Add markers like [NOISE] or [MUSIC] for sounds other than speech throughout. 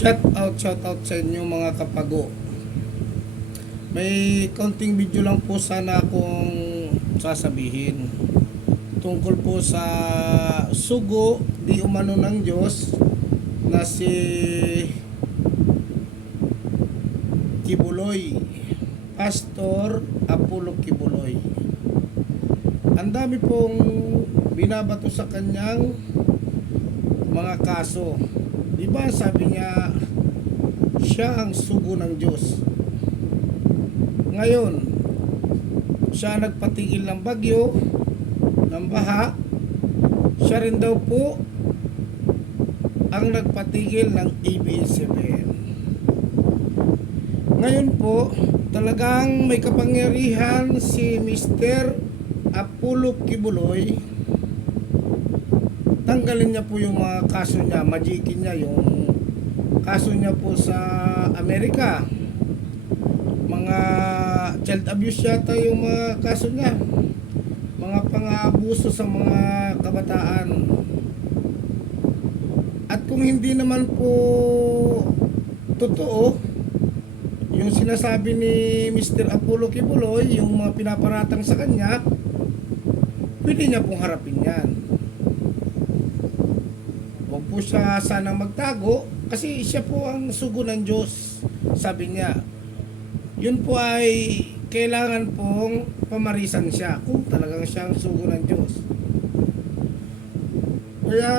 Shout out, shout out sa inyo mga kapago. May konting video lang po sana akong sasabihin. Tungkol po sa sugo di umano ng Diyos na si Kibuloy. Pastor Apollo Kibuloy. Ang dami pong binabato sa kanyang mga kaso di ba sabi niya siya ang sugo ng Diyos ngayon siya nagpatigil ng bagyo ng baha siya rin daw po ang nagpatigil ng ABS-CBN ngayon po talagang may kapangyarihan si Mr. Apollo Kibuloy tanggalin niya po yung mga kaso niya majikin niya yung kaso niya po sa Amerika. Mga child abuse yata yung mga kaso niya. Mga pang-aabuso sa mga kabataan. At kung hindi naman po totoo yung sinasabi ni Mr. Apollo Kibuloy yung mga pinaparatang sa kanya pwede niya pong harapin yan po siya sanang magtago kasi siya po ang sugo ng Diyos sabi niya yun po ay kailangan pong pamarisan siya kung talagang siyang sugo ng Diyos kaya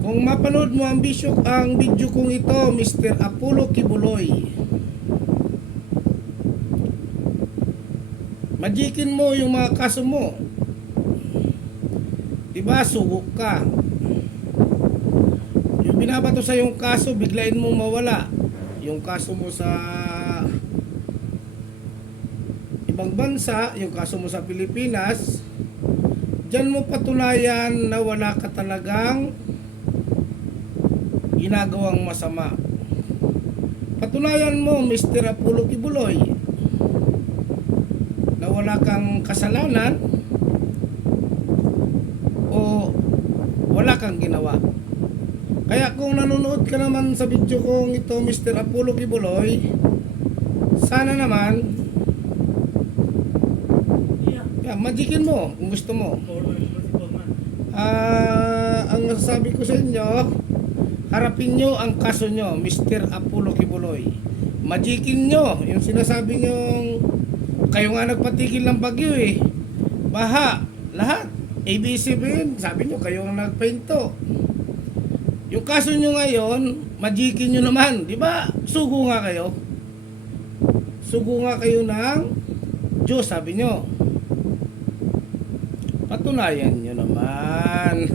kung mapanood mo ang video, ang video kong ito Mr. Apollo Kibuloy Majikin mo yung mga kaso mo. Diba, sugok ka. Yung binabato sa yung kaso, biglain mong mawala. Yung kaso mo sa ibang bansa, yung kaso mo sa Pilipinas, dyan mo patunayan na wala ka talagang ginagawang masama. Patunayan mo, Mr. Apollo Kibuloy, na wala kang kasalanan wala kang ginawa. Kaya kung nanonood ka naman sa video kong ito, Mr. Apollo Kibuloy, sana naman, yeah, magikin mo kung gusto mo. Ah, ang masasabi ko sa inyo, harapin nyo ang kaso nyo, Mr. Apollo Kibuloy. Magikin nyo, yung sinasabi nyo, kayo nga nagpatigil ng bagyo eh. Baha, lahat. ABCBN, sabi nyo, kayo ang nagpainto. Yung kaso nyo ngayon, magikin nyo naman, di ba? Sugo nga kayo. Sugo nga kayo ng Diyos, sabi nyo. Patunayan nyo naman. [LAUGHS]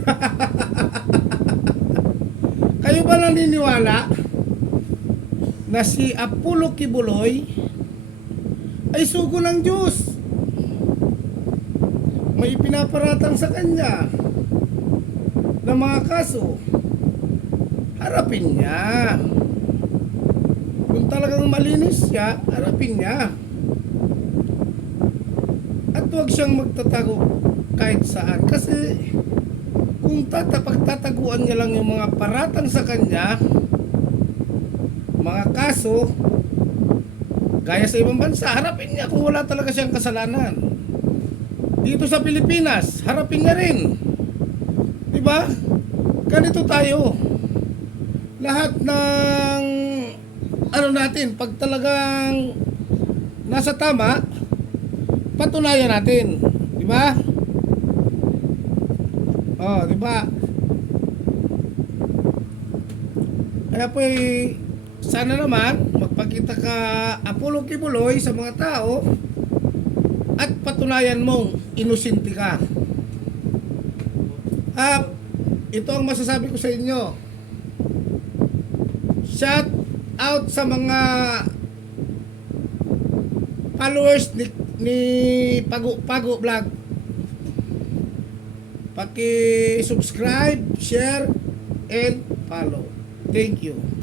kayo ba naniniwala na si Apollo Kibuloy ay sugo ng Diyos? May pinaparatang sa kanya na mga kaso. Harapin niya. Kung talagang malinis siya, harapin niya. At huwag siyang magtatago kahit saan. Kasi kung tatapagtataguan niya lang yung mga paratang sa kanya, mga kaso, gaya sa ibang bansa, harapin niya kung wala talaga siyang kasalanan. Dito sa Pilipinas, harapin niya rin. Di ba? Ganito tayo. Lahat ng ano natin, pag talagang nasa tama, patunayan natin. Di ba? Oh, di ba? Kaya po eh, sana naman magpakita ka Apollo Kibuloy sa mga tao at patunayan mong inusinti ka. Ah, ito ang masasabi ko sa inyo. Shout out sa mga followers ni, ni Pago Pago Vlog. Paki-subscribe, share, and follow. Thank you.